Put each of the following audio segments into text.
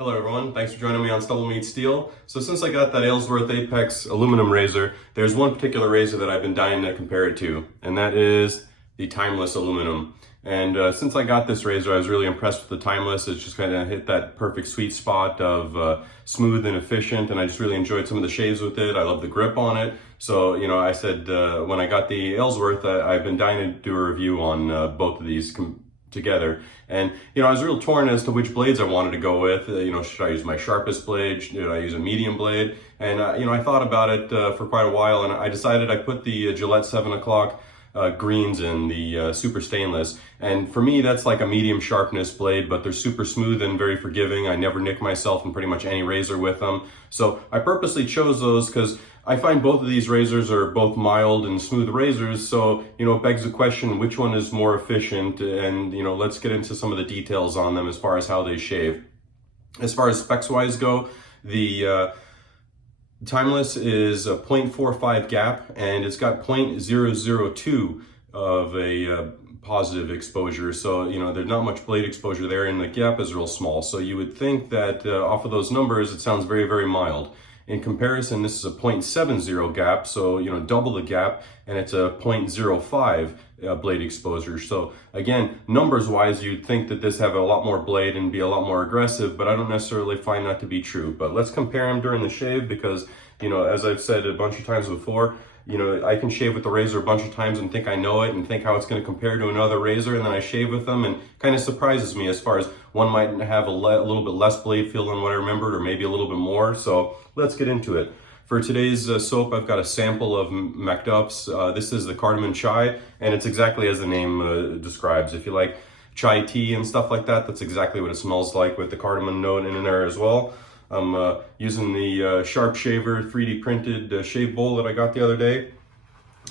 Hello everyone, thanks for joining me on StubbleMeetsSteel. So since I got that Aylsworth Apex aluminum razor, there's one particular razor that I've been dying to compare it to, and that is the Timeless aluminum. And since I got this razor, I was really impressed with the Timeless. It's just kind of hit that perfect sweet spot of smooth and efficient, and I just really enjoyed some of the shaves with it. I love the grip on it. So, I said when I got the Aylsworth, I've been dying to do a review on both of these together. And, I was real torn as to which blades I wanted to go with. Should I use my sharpest blade? Should I use a medium blade? And, I thought about it for quite a while, and I decided I put the Gillette 7 o'clock greens in the super stainless. And for me, that's like a medium sharpness blade, but they're super smooth and very forgiving. I never nick myself in pretty much any razor with them. So I purposely chose those because I find both of these razors are both mild and smooth razors. So, it begs the question, which one is more efficient? And, let's get into some of the details on them as far as how they shave. As far as specs wise go, the Timeless is a 0.45 gap, and it's got 0.002 of a positive exposure. So, there's not much blade exposure there, and the gap is real small. So you would think that off of those numbers, it sounds very, very mild. In comparison, this is a 0.70 gap, so, double the gap, and it's a 0.05 blade exposure. So again, numbers wise, you'd think that this have a lot more blade and be a lot more aggressive, but I don't necessarily find that to be true. But let's compare them during the shave because, as I've said a bunch of times before, I can shave with the razor a bunch of times and think I know it and think how it's going to compare to another razor, and then I shave with them and kind of surprises me as far as one might have a little bit less blade feel than what I remembered, or maybe a little bit more. So let's get into it. For today's soap, I've got a sample of MacDuff's. This is the cardamom chai, and it's exactly as the name describes. If you like chai tea and stuff like that, that's exactly what it smells like, with the cardamom note in there as well. I'm using the Sharp Shaver 3D printed shave bowl that I got the other day,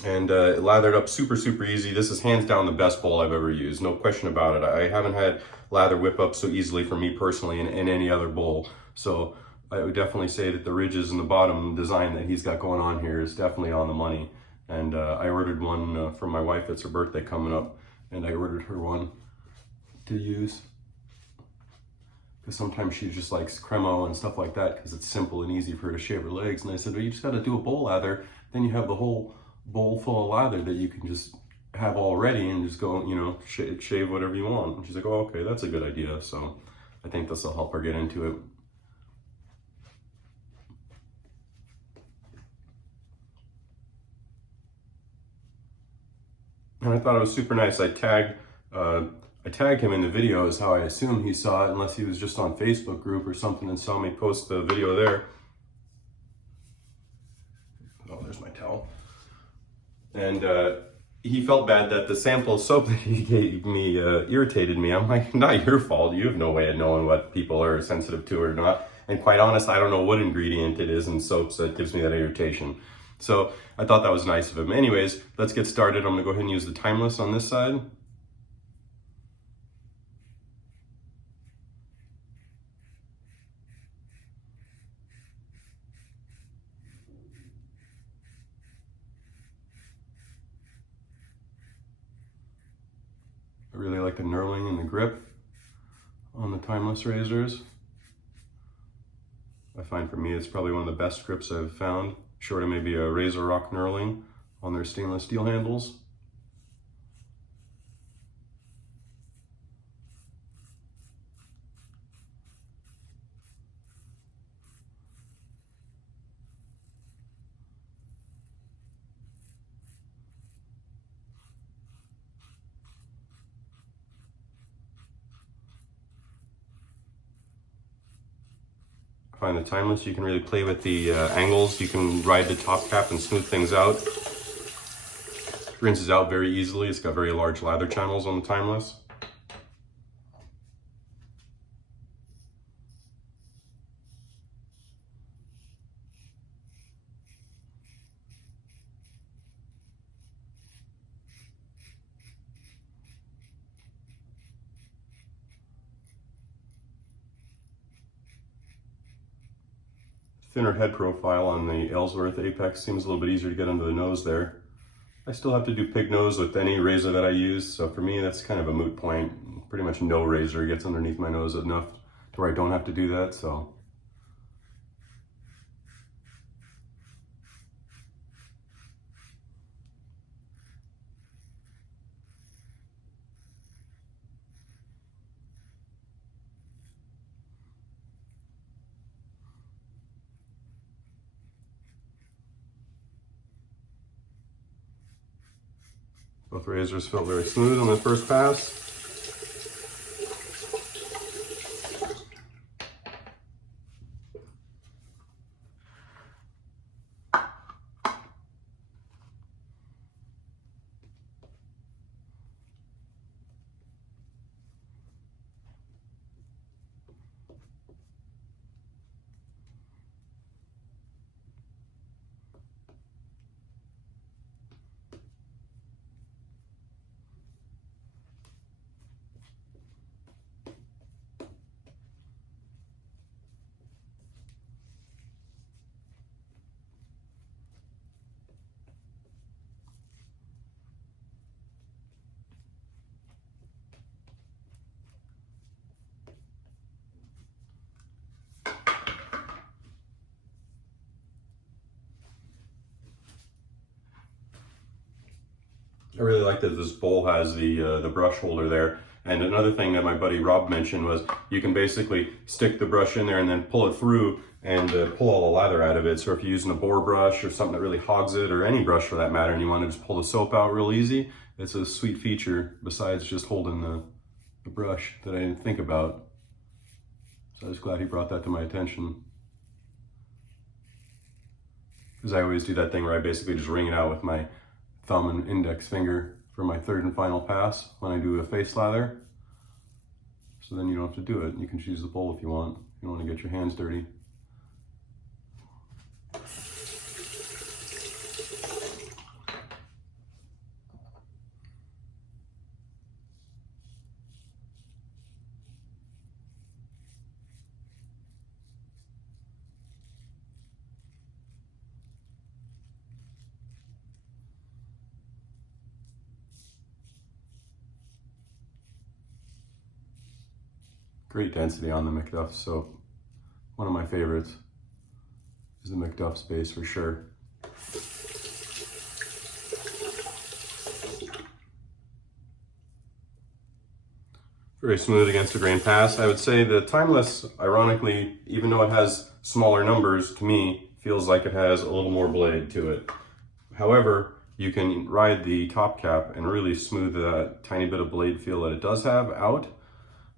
and it lathered up super, super easy. This is hands down the best bowl I've ever used, no question about it. I haven't had lather whip up so easily for me personally in any other bowl. So I would definitely say that the ridges in the bottom design that he's got going on here is definitely on the money. And I ordered one for my wife. It's her birthday coming up, and I ordered her one to use, because sometimes she just likes Cremo and stuff like that because it's simple and easy for her to shave her legs. And I said, well, you just got to do a bowl lather. Then you have the whole bowl full of lather that you can just have all ready and just go, shave whatever you want. And she's like, oh, okay, that's a good idea. So I think this will help her get into it. And I thought it was super nice. I tagged him in the video is how I assume he saw it, unless he was just on Facebook group or something and saw me post the video there. Oh, there's my towel. And he felt bad that the sample soap that he gave me irritated me. I'm like, not your fault. You have no way of knowing what people are sensitive to or not. And quite honest, I don't know what ingredient it is in soaps that gives me that irritation. So I thought that was nice of him. Anyways, let's get started. I'm gonna go ahead and use the Timeless on this side. I really like the knurling and the grip on the Timeless razors. I find for me it's probably one of the best grips I've found, short of maybe a Razor Rock knurling on their stainless steel handles. I find the Timeless, you can really play with the angles. You can ride the top cap and smooth things out. Rinses out very easily. It's got very large lather channels on the Timeless. Thinner head profile on the Aylsworth Apex seems a little bit easier to get under the nose there. I still have to do pig nose with any razor that I use, so for me that's kind of a moot point. Pretty much no razor gets underneath my nose enough to where I don't have to do that, so. Both razors felt very smooth on the first pass. I really like that this bowl has the brush holder there. And another thing that my buddy Rob mentioned was you can basically stick the brush in there and then pull it through and pull all the lather out of it. So if you're using a boar brush or something that really hogs it, or any brush for that matter, and you want to just pull the soap out real easy, it's a sweet feature besides just holding the brush that I didn't think about. So I was glad he brought that to my attention. Because I always do that thing where I basically just wring it out with my thumb and index finger for my third and final pass when I do a face lather. So then you don't have to do it. You can choose the bowl if you want. You don't want to get your hands dirty. Great density on the McDuff soap. One of my favorites is the McDuff space for sure. Very smooth against the grain pass. I would say the Timeless, ironically, even though it has smaller numbers, to me, feels like it has a little more blade to it. However, you can ride the top cap and really smooth that tiny bit of blade feel that it does have out.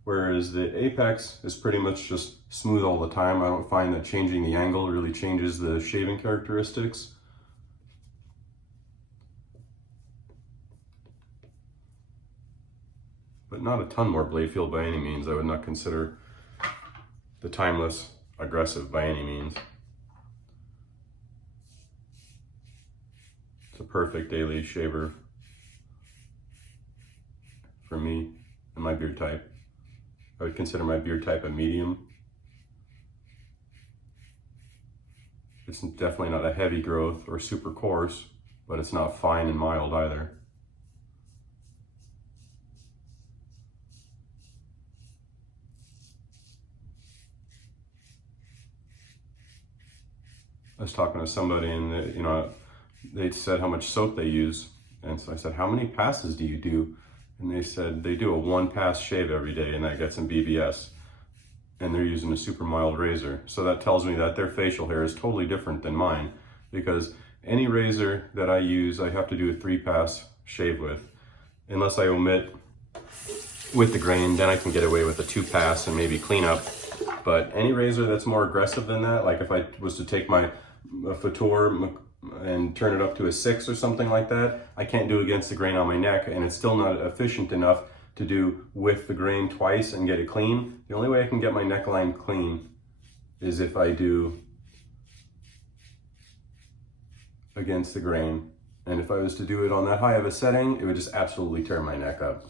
Whereas the Apex is pretty much just smooth all the time. I don't find that changing the angle really changes the shaving characteristics. But not a ton more blade feel by any means. I would not consider the Timeless aggressive by any means. It's a perfect daily shaver for me and my beard type. I would consider my beard type a medium. It's definitely not a heavy growth or super coarse, but it's not fine and mild either. I was talking to somebody and they said how much soap they use. And so I said, how many passes do you do? And they said they do a 1-pass shave every day, and that gets them BBS. And they're using a super mild razor. So that tells me that their facial hair is totally different than mine, because any razor that I use, I have to do a 3-pass shave with. Unless I omit with the grain, then I can get away with a 2-pass and maybe clean up. But any razor that's more aggressive than that, like if I was to take my Fatour and turn it up to a 6 or something like that, I can't do against the grain on my neck, and it's still not efficient enough to do with the grain twice and get it clean. The only way I can get my neckline clean is if I do against the grain. And if I was to do it on that high of a setting, it would just absolutely tear my neck up.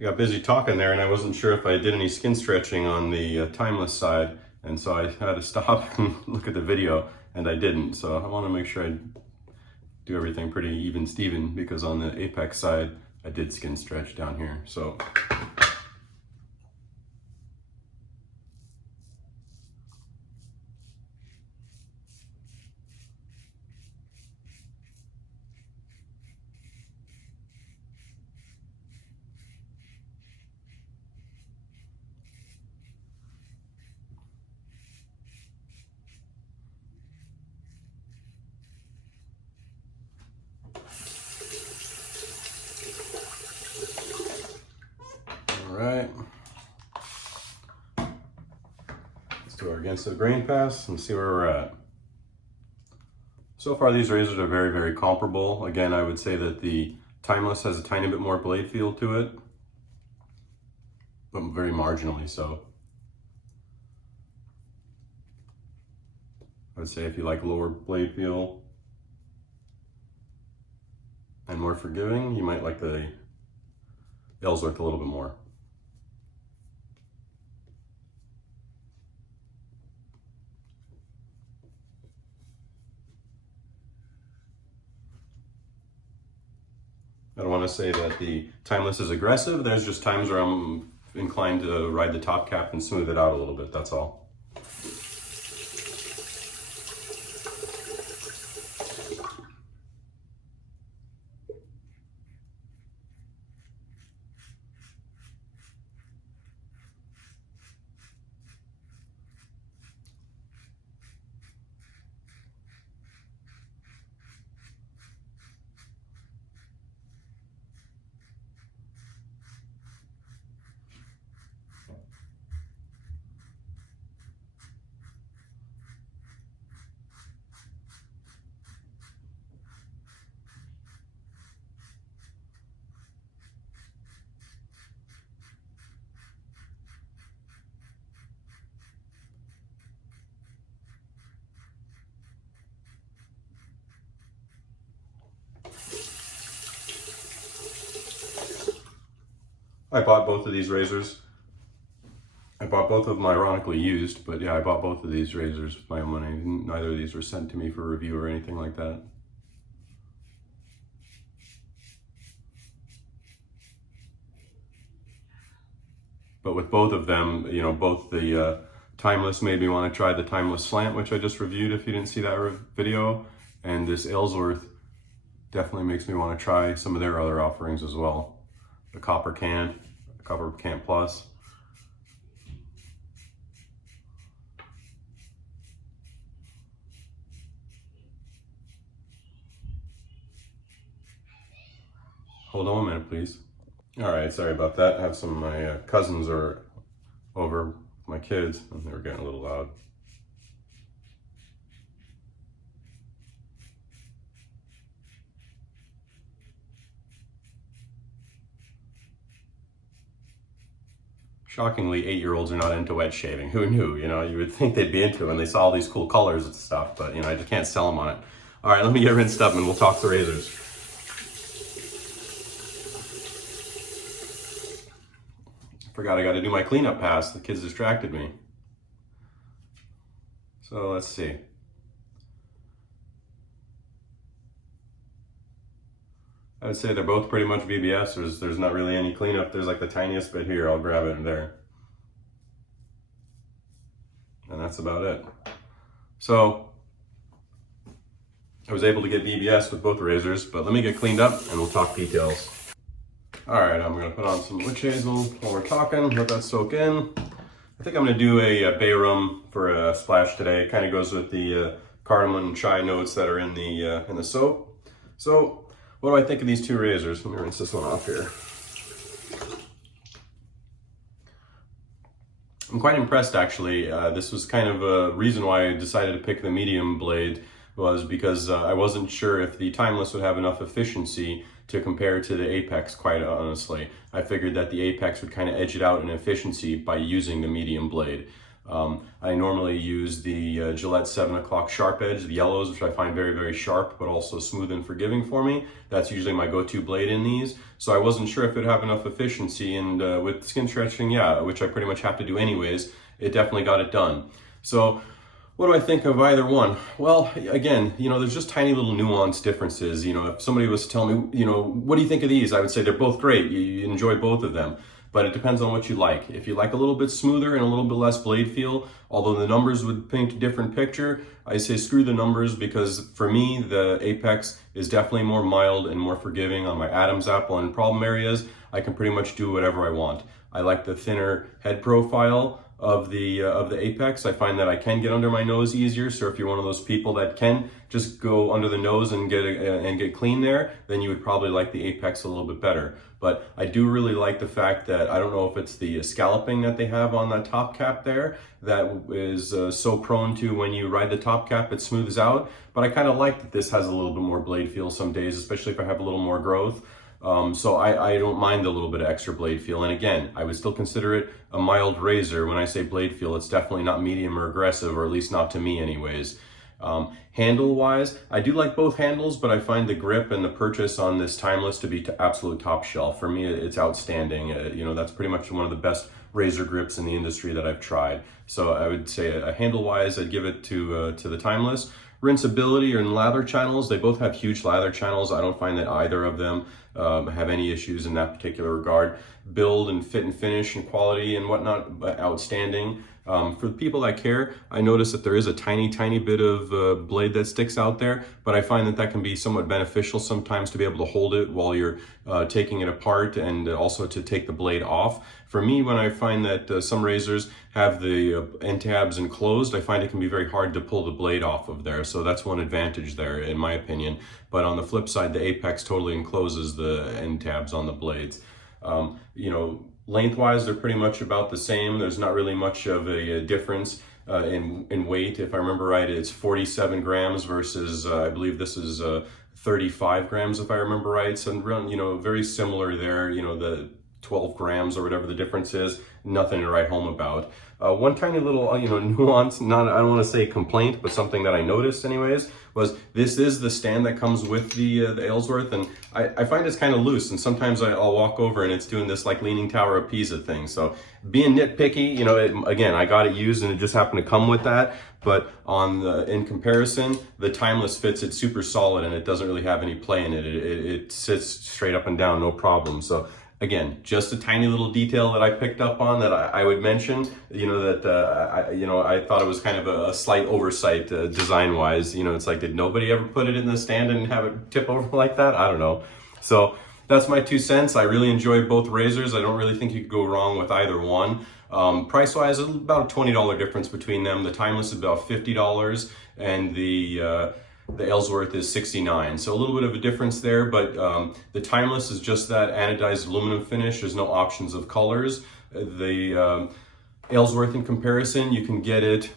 I got busy talking there and I wasn't sure if I did any skin stretching on the timeless side, and so I had to stop and look at the video, and I didn't. So I want to make sure I do everything pretty even Steven, because on the apex side I did skin stretch down here. So right, let's do our against the grain pass and see where we're at. So far these razors are very, very comparable. Again, I would say that the timeless has a tiny bit more blade feel to it, but very marginally so. I would say if you like lower blade feel and more forgiving, you might like the Aylsworth a little bit more. I don't want to say that the timeless is aggressive. There's just times where I'm inclined to ride the top cap and smooth it out a little bit, that's all. I bought both of these razors. I bought both of them ironically used, but yeah, I bought both of these razors with my own money. Neither of these were sent to me for review or anything like that. But with both of them, you know, both the timeless made me want to try the timeless slant, which I just reviewed if you didn't see that video, and this Aylsworth definitely makes me want to try some of their other offerings as well. The copper cant plus. Hold on a minute, please. All right, sorry about that. I have some of my cousins are over, my kids, and they were getting a little loud. Shockingly, 8-year-olds are not into wet shaving. Who knew? You know, you would think they'd be into it when they saw all these cool colors and stuff, but you know, I just can't sell them on it. All right, let me get rinsed up and we'll talk the razors. Forgot I got to do my cleanup pass. The kids distracted me. So let's see. I would say they're both pretty much BBS. There's not really any cleanup. There's like the tiniest bit here. I'll grab it in there. And that's about it. So I was able to get BBS with both razors, but let me get cleaned up and we'll talk details. All right, I'm gonna put on some witch hazel while we're talking, let that soak in. I think I'm gonna do a bay rum for a splash today. It kind of goes with the cardamom and chai notes that are in the soap. So what do I think of these two razors? Let me rinse this one off here. I'm quite impressed actually. This was kind of a reason why I decided to pick the medium blade, was because I wasn't sure if the timeless would have enough efficiency to compare to the Apex, quite honestly. I figured that the Apex would kind of edge it out in efficiency by using the medium blade. I normally use the Gillette 7 o'clock sharp edge, the yellows, which I find very, very sharp, but also smooth and forgiving for me. That's usually my go-to blade in these. So I wasn't sure if it'd have enough efficiency, and with skin stretching, yeah, which I pretty much have to do anyways, it definitely got it done. So what do I think of either one? Well, again, there's just tiny little nuance differences. If somebody was to tell me, what do you think of these? I would say they're both great. You enjoy both of them. But it depends on what you like. If you like a little bit smoother and a little bit less blade feel, although the numbers would paint a different picture, I say screw the numbers, because for me, the Apex is definitely more mild and more forgiving on my Adam's apple and problem areas. I can pretty much do whatever I want. I like the thinner head profile of the Apex. I find that I can get under my nose easier. So if you're one of those people that can just go under the nose and get clean there, then you would probably like the Apex a little bit better. But I do really like the fact that, I don't know if it's the scalloping that they have on that top cap there that is so prone to, when you ride the top cap, it smooths out. But I kind of like that this has a little bit more blade feel some days, especially if I have a little more growth. So I don't mind a little bit of extra blade feel. And again, I would still consider it a mild razor. When I say blade feel, it's definitely not medium or aggressive, or at least not to me anyways. Handle wise, I do like both handles, but I find the grip and the purchase on this Timeless to be absolute top shelf. For me, it's outstanding. That's pretty much one of the best razor grips in the industry that I've tried. So I would say a handle wise, I'd give it to the Timeless. Rinseability and lather channels, they both have huge lather channels. I don't find that either of them have any issues in that particular regard. Build and fit and finish and quality and whatnot, outstanding. For the people that care, I notice that there is a tiny bit of blade that sticks out there, but I find that can be somewhat beneficial sometimes to be able to hold it while you're taking it apart, and also to take the blade off. For me, when I find that some razors have the end tabs enclosed, I find it can be very hard to pull the blade off of there. So that's one advantage there, in my opinion. But on the flip side, the Apex totally encloses the end tabs on the blades. Lengthwise, they're pretty much about the same. There's not really much of a difference in weight. If I remember right, it's 47 grams versus, I believe this is 35 grams, if I remember right. So, very similar there, the 12 grams or whatever the difference is, nothing to write home about. One tiny little, nuance, I don't want to say complaint, but something that I noticed anyways, was this is the stand that comes with the Aylsworth, and I find it's kind of loose, and sometimes I'll walk over and it's doing this like Leaning Tower of Pisa thing. So being nitpicky, again, I got it used and it just happened to come with that, but in comparison, the Timeless fits it super solid and it doesn't really have any play in it. It sits straight up and down, no problem. So again, just a tiny little detail that I picked up on that I would mention, I thought it was kind of a slight oversight design-wise. It's like, did nobody ever put it in the stand and have it tip over like that? I don't know. So that's my 2 cents. I really enjoy both razors. I don't really think you could go wrong with either one. Price-wise, about a $20 difference between them. The Timeless is about $50, and the Aylsworth is $69. So a little bit of a difference there, but the Timeless is just that anodized aluminum finish. There's no options of colors. The Aylsworth, in comparison, you can get it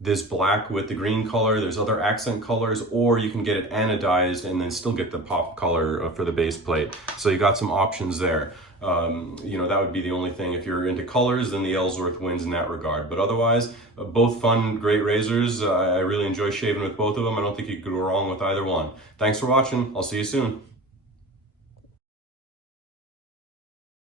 this black with the green color. There's other accent colors, or you can get it anodized and then still get the pop color for the base plate. So you got some options there. That would be the only thing. If you're into colors, then the Aylsworth wins in that regard. But otherwise, both fun, great razors. I really enjoy shaving with both of them. I don't think you could go wrong with either one. Thanks for watching. I'll see you soon.